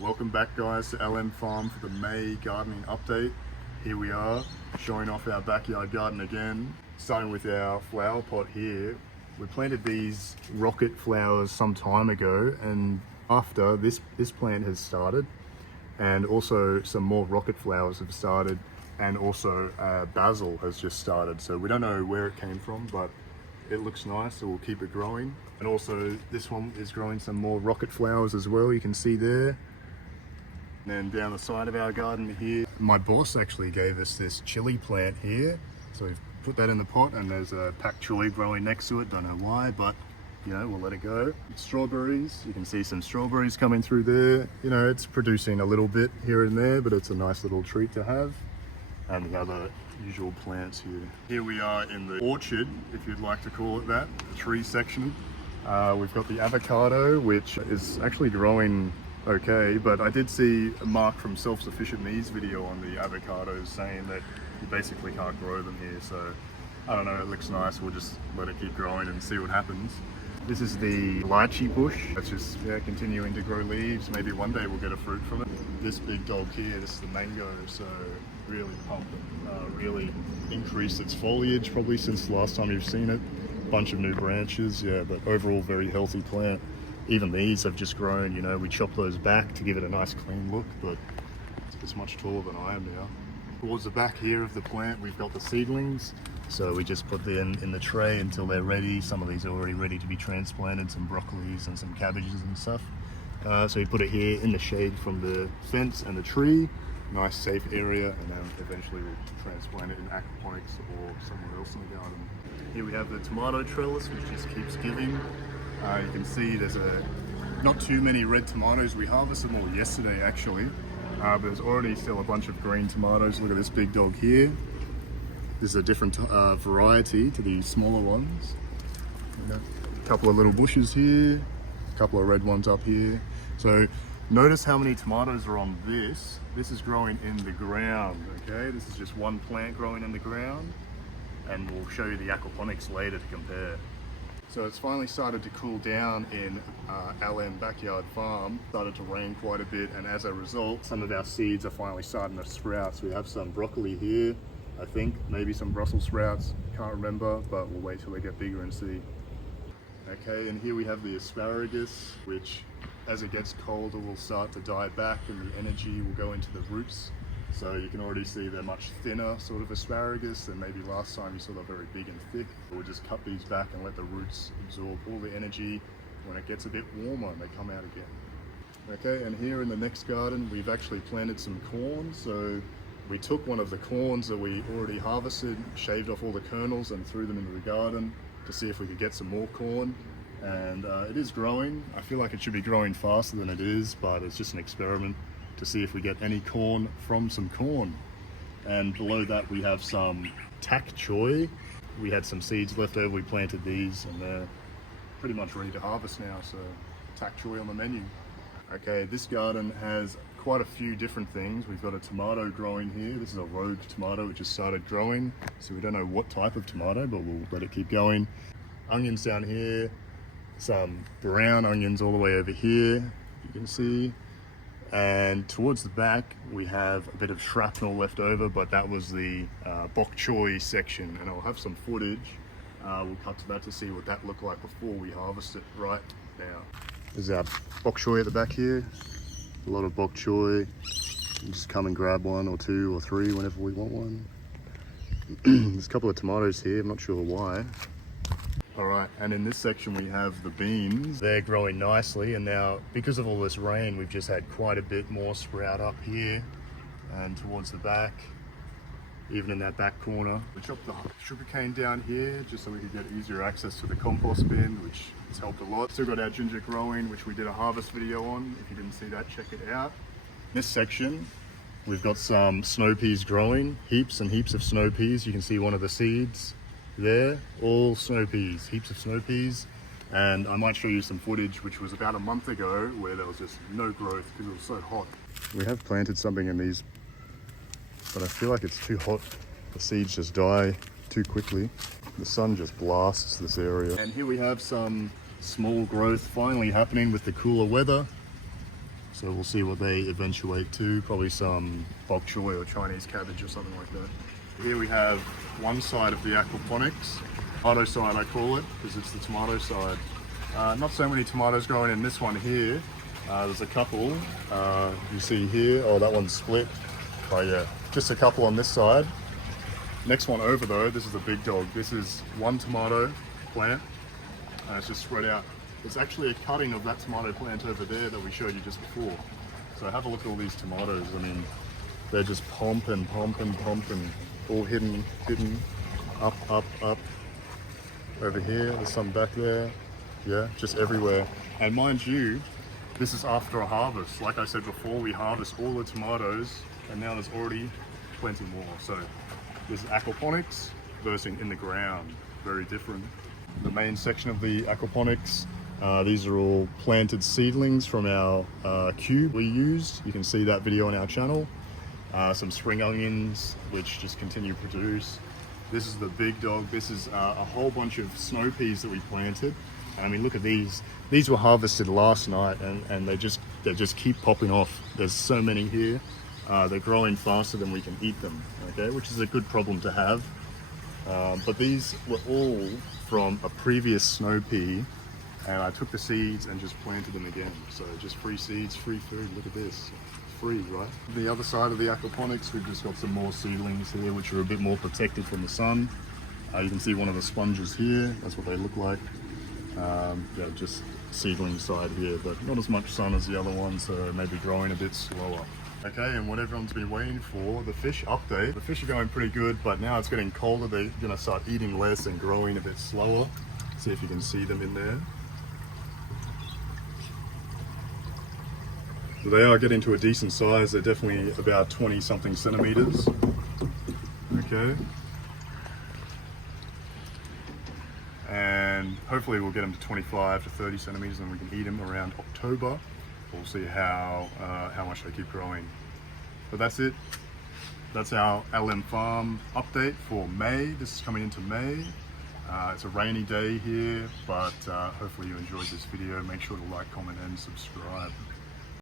Welcome back guys to LM Farm for the May gardening update. Here we are showing off our backyard garden again, starting with our flower pot here. We planted these rocket flowers some time ago, and after this plant has started, and also some more rocket flowers have started, and also basil has just started. So we don't know where it came from, but it looks nice, so we'll keep it growing. And also this one is growing some more rocket flowers as well, you can see there. And then down the side of our garden here, my boss actually gave us this chili plant here. So we've put that in the pot, and there's a pak choi growing next to it. Don't know why, but you know, we'll let it go. Strawberries, you can see some strawberries coming through there. You know, it's producing a little bit here and there, but it's a nice little treat to have. And the other usual plants here. Here we are in the orchard, if you'd like to call it that, the tree section. We've got the avocado, which is actually growing okay, but I did see Mark from Self-Sufficient Me's video on the avocados saying that you basically can't grow them here. So I don't know, it looks nice. We'll just let it keep growing and see what happens. This is the lychee bush. It's just continuing to grow leaves. Maybe one day we'll get a fruit from it. This big dog here, this is the mango, so really pumping, really increased its foliage probably since the last time you've seen it. Bunch of new branches, yeah, but overall very healthy plant. Even these have just grown, you know, we chopped those back to give it a nice clean look, but it's much taller than I am now. Towards the back here of the plant, we've got the seedlings. So we just put them in the tray until they're ready. Some of these are already ready to be transplanted, some broccolis and some cabbages and stuff. So we put it here in the shade from the fence and the tree. Nice safe area, and then eventually we'll transplant it in aquaponics or somewhere else in the garden. Here we have the tomato trellis, which just keeps giving. You can see there's not too many red tomatoes. We harvested them all yesterday actually, but there's already still a bunch of green tomatoes. Look at this big dog here. This is a different variety to these smaller ones. A couple of little bushes here, a couple of red ones up here. So notice how many tomatoes are on this. This is growing in the ground, okay? This is just one plant growing in the ground, and we'll show you the aquaponics later to compare. So it's finally started to cool down in LM Backyard Farm. Started to rain quite a bit, and as a result, some of our seeds are finally starting to sprout. So we have some broccoli here, I think, maybe some Brussels sprouts, can't remember, but we'll wait till they get bigger and see. Okay, and here we have the asparagus, which as it gets colder will start to die back, and the energy will go into the roots. So you can already see they're much thinner sort of asparagus than maybe last time you saw they're very big and thick. We'll just cut these back and let the roots absorb all the energy. When it gets a bit warmer, they come out again. Okay, and here in the next garden, we've actually planted some corn. So we took one of the corns that we already harvested, shaved off all the kernels and threw them into the garden to see if we could get some more corn. And it is growing. I feel like it should be growing faster than it is, but it's just an experiment to see if we get any corn from some corn. And below that we have some pak choi. We had some seeds left over, we planted these, and they're pretty much ready to harvest now, so pak choi on the menu. Okay, this garden has quite a few different things. We've got a tomato growing here. This is a rogue tomato which just started growing, so we don't know what type of tomato, but we'll let it keep going. Onions down here, some brown onions all the way over here, you can see. And towards the back we have a bit of shrapnel left over, but that was the bok choy section, and I'll have some footage. We'll cut to that to see what that looked like before we harvest it right now. There's our bok choy at the back here. A lot of bok choy. We'll just come and grab one or two or three whenever we want one. There's a couple of tomatoes here, I'm not sure why. All right, and in this section we have the beans. They're growing nicely, and now because of all this rain, we've just had quite a bit more sprout up here and towards the back, even in that back corner. We chopped the sugarcane down here just so we could get easier access to the compost bin, which has helped a lot. Still got our ginger growing, which we did a harvest video on. If you didn't see that, check it out. This section, we've got some snow peas growing, heaps and heaps of snow peas. You can see one of the seeds there, all snow peas, heaps of snow peas. And I might show you some footage which was about a month ago where there was just no growth because it was so hot. We have planted something in these, but I feel like it's too hot. The seeds just die too quickly. The sun just blasts this area. And here we have some small growth finally happening with the cooler weather. So we'll see what they eventuate to, probably some bok choy or Chinese cabbage or something like that. Here we have one side of the aquaponics, tomato side I call it, because it's the tomato side. Not so many tomatoes growing in this one here. There's a couple, you see here, oh that one's split. Oh yeah, just a couple on this side. Next one over though, this is the big dog. This is one tomato plant, and it's just spread out. It's actually a cutting of that tomato plant over there that we showed you just before. So have a look at all these tomatoes. I mean, they're just pumping, all hidden, up. Over here, there's some back there. Yeah, just everywhere. And mind you, this is after a harvest. Like I said before, we harvest all the tomatoes, and now there's already plenty more. So this is aquaponics versus in the ground. Very different. The main section of the aquaponics, these are all planted seedlings from our cube we used. You can see that video on our channel. Some spring onions, which just continue to produce. This is the big dog. This is a whole bunch of snow peas that we planted. And I mean, look at these. These were harvested last night, and they just keep popping off. There's so many here. They're growing faster than we can eat them, okay, which is a good problem to have. But these were all from a previous snow pea, and I took the seeds and just planted them again. So just free seeds, free food. Look at this. Free, right? The other side of the aquaponics, we've just got some more seedlings here, which are a bit more protected from the sun. You can see one of the sponges here. That's what they look like. Yeah, just seedling side here, but not as much sun as the other one, so maybe growing a bit slower. Okay, and what everyone's been waiting for, the fish update. The fish are going pretty good, but now it's getting colder. They're gonna start eating less and growing a bit slower. See if you can see them in there. So they are getting to a decent size. They're definitely about 20 something centimeters. Okay. And hopefully we'll get them to 25 to 30 centimeters and we can eat them around October. We'll see how much they keep growing. But that's it. That's our LM Farm update for May. This is coming into May. It's a rainy day here, but hopefully you enjoyed this video. Make sure to like, comment, and subscribe.